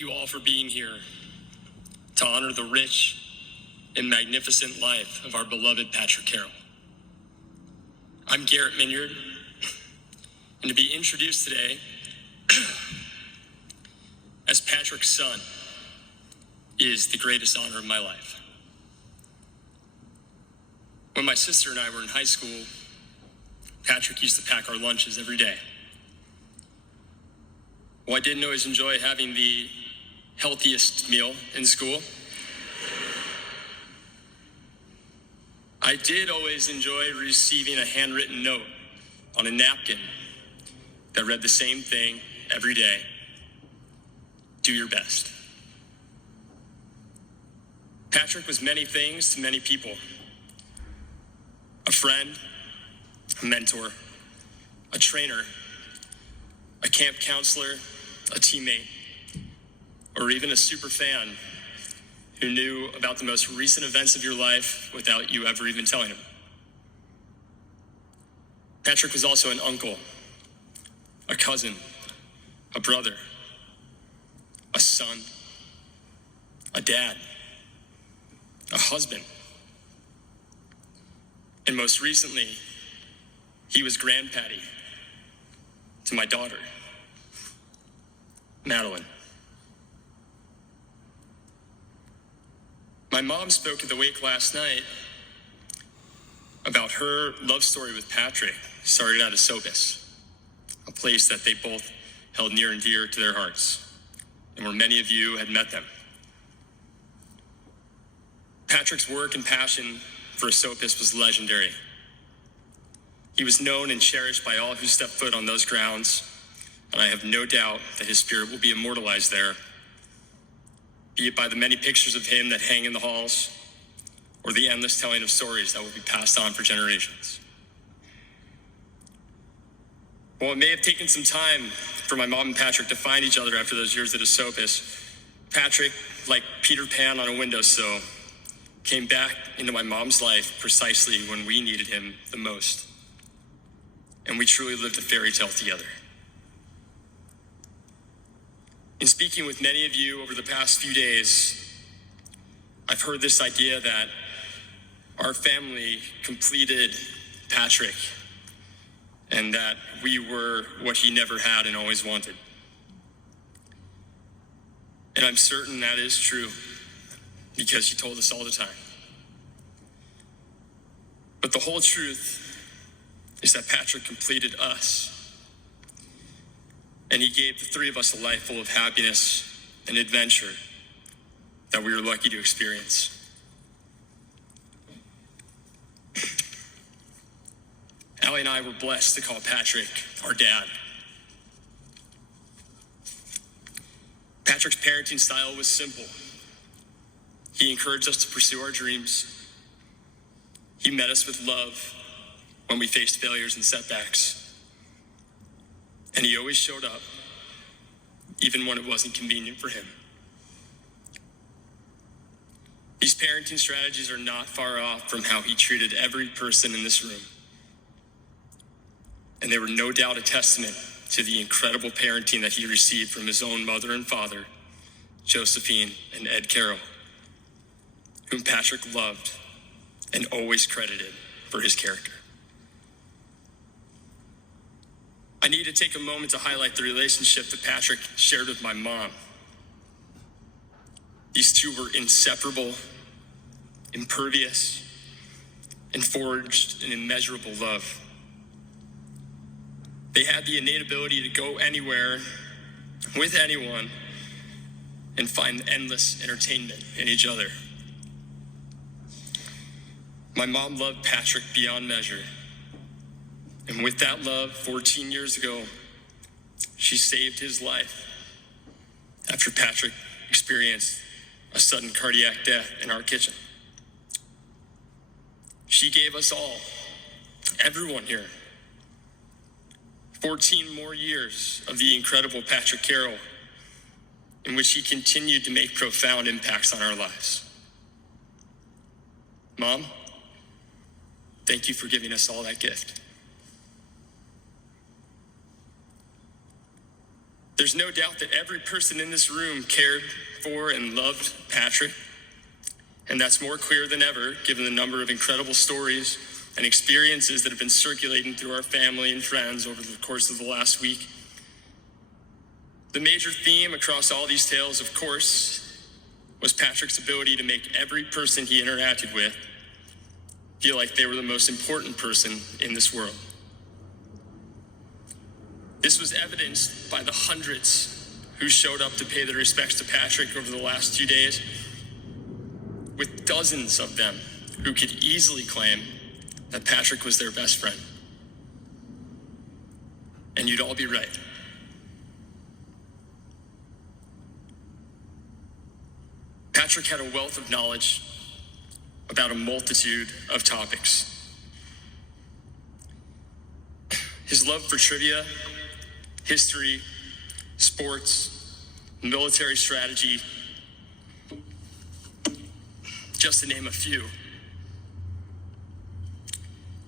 thank you all for being here to honor the rich and magnificent life of our beloved Patrick Carroll. I'm Garrett Minyard, and to be introduced today as Patrick's son is the greatest honor of my life. When my sister and I were in high school, Patrick used to pack our lunches every day. While I didn't always enjoy having the healthiest meal in school, I did always enjoy receiving a handwritten note on a napkin that read the same thing every day: do your best. Patrick was many things to many people: a friend, a mentor, a trainer, a camp counselor, a teammate, or even a super fan who knew about the most recent events of your life without you ever even telling him. Patrick was also an uncle, a cousin, a brother, a son, a dad, a husband, and most recently, he was grandpappy to my daughter, Madeline. My mom spoke at the wake last night about her love story with Patrick. Started out as Sopus, a place that they both held near and dear to their hearts, and where many of you had met them. Patrick's work and passion for Sopus was legendary. He was known and cherished by all who stepped foot on those grounds, and I have no doubt that his spirit will be immortalized there, be it by the many pictures of him that hang in the halls, or the endless telling of stories that will be passed on for generations. While it may have taken some time for my mom and Patrick to find each other after those years at Esopus, Patrick, like Peter Pan on a windowsill, came back into my mom's life precisely when we needed him the most. And we truly lived a fairy tale together. In speaking with many of you over the past few days, I've heard this idea that our family completed Patrick and that we were what he never had and always wanted. And I'm certain that is true because he told us all the time. But the whole truth is that Patrick completed us. And he gave the three of us a life full of happiness and adventure that we were lucky to experience. Allie and I were blessed to call Patrick our dad. Patrick's parenting style was simple. He encouraged us to pursue our dreams. He met us with love when we faced failures and setbacks. And he always showed up, even when it wasn't convenient for him. These parenting strategies are not far off from how he treated every person in this room. And they were no doubt a testament to the incredible parenting that he received from his own mother and father, Josephine and Ed Carroll, whom Patrick loved and always credited for his character. I need to take a moment to highlight the relationship that Patrick shared with my mom. These two were inseparable, impervious, and forged an immeasurable love. They had the innate ability to go anywhere with anyone and find endless entertainment in each other. My mom loved Patrick beyond measure. And with that love, 14 years ago, she saved his life after Patrick experienced a sudden cardiac death in our kitchen. She gave us all, everyone here, 14 more years of the incredible Patrick Carroll, in which he continued to make profound impacts on our lives. Mom, thank you for giving us all that gift. There's no doubt that every person in this room cared for and loved Patrick, and that's more clear than ever given the number of incredible stories and experiences that have been circulating through our family and friends over the course of the last week. The major theme across all these tales, of course, was Patrick's ability to make every person he interacted with feel like they were the most important person in this world. This was evidenced by the hundreds who showed up to pay their respects to Patrick over the last 2 days, with dozens of them who could easily claim that Patrick was their best friend. And you'd all be right. Patrick had a wealth of knowledge about a multitude of topics. His love for trivia, history, sports, military strategy, just to name a few.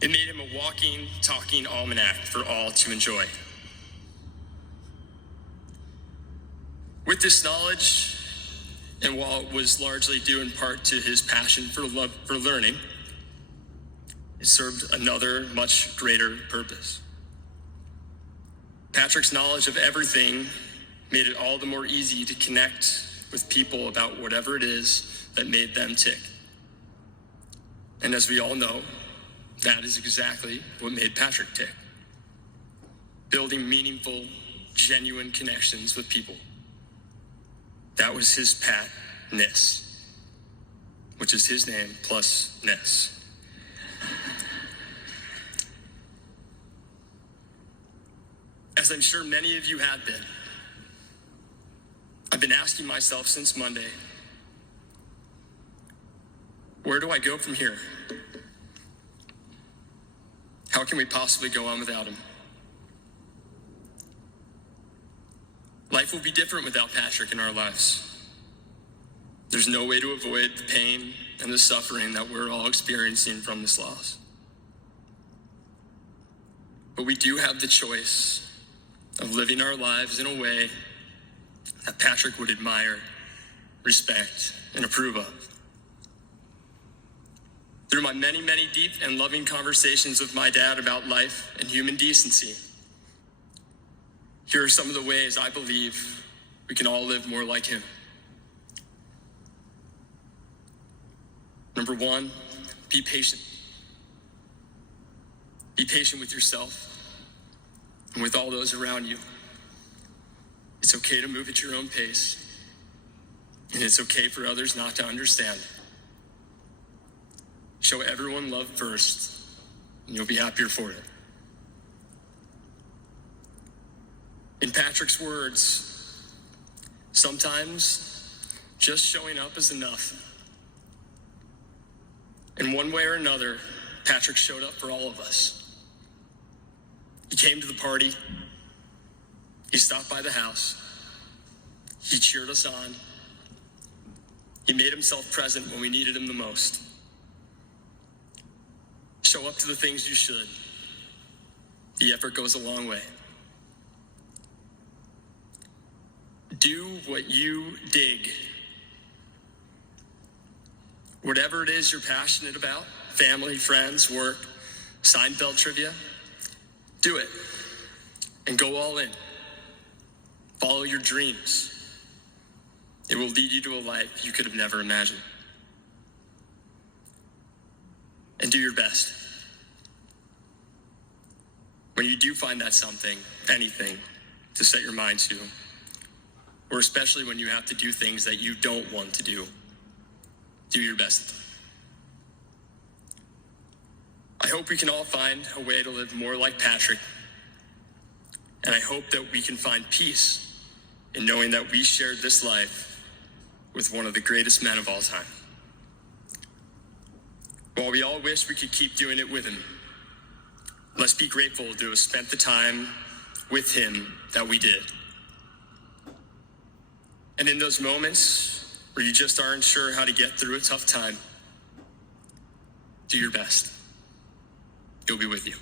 It made him a walking, talking almanac for all to enjoy. With this knowledge, and while it was largely due in part to his passion for learning, it served another much greater purpose. Patrick's knowledge of everything made it all the more easy to connect with people about whatever it is that made them tick. And as we all know, that is exactly what made Patrick tick. Building meaningful, genuine connections with people. That was his Pat-ness, which is his name plus ness. As I'm sure many of you have been, I've been asking myself since Monday, where do I go from here? How can we possibly go on without him? Life will be different without Patrick in our lives. There's no way to avoid the pain and the suffering that we're all experiencing from this loss. But we do have the choice of living our lives in a way that Patrick would admire, respect, and approve of. Through my many, many deep and loving conversations with my dad about life and human decency, here are some of the ways I believe we can all live more like him. Number one, be patient. Be patient with yourself and with all those around you. It's okay to move at your own pace, and it's okay for others not to understand. Show everyone love first, and you'll be happier for it. In Patrick's words, sometimes just showing up is enough. In one way or another, Patrick showed up for all of us. He came to the party. He stopped by the house. He cheered us on. He made himself present when we needed him the most. Show up to the things you should. The effort goes a long way. Do what you dig. Whatever it is you're passionate about, family, friends, work, Seinfeld trivia, do it and go all in. Follow your dreams. It will lead you to a life you could have never imagined. And do your best. When you do find that something, anything, to set your mind to, or especially when you have to do things that you don't want to do your best. I hope we can all find a way to live more like Patrick, and I hope that we can find peace in knowing that we shared this life with one of the greatest men of all time. While we all wish we could keep doing it with him, let's be grateful to have spent the time with him that we did. And in those moments where you just aren't sure how to get through a tough time, do your best. He'll be with you.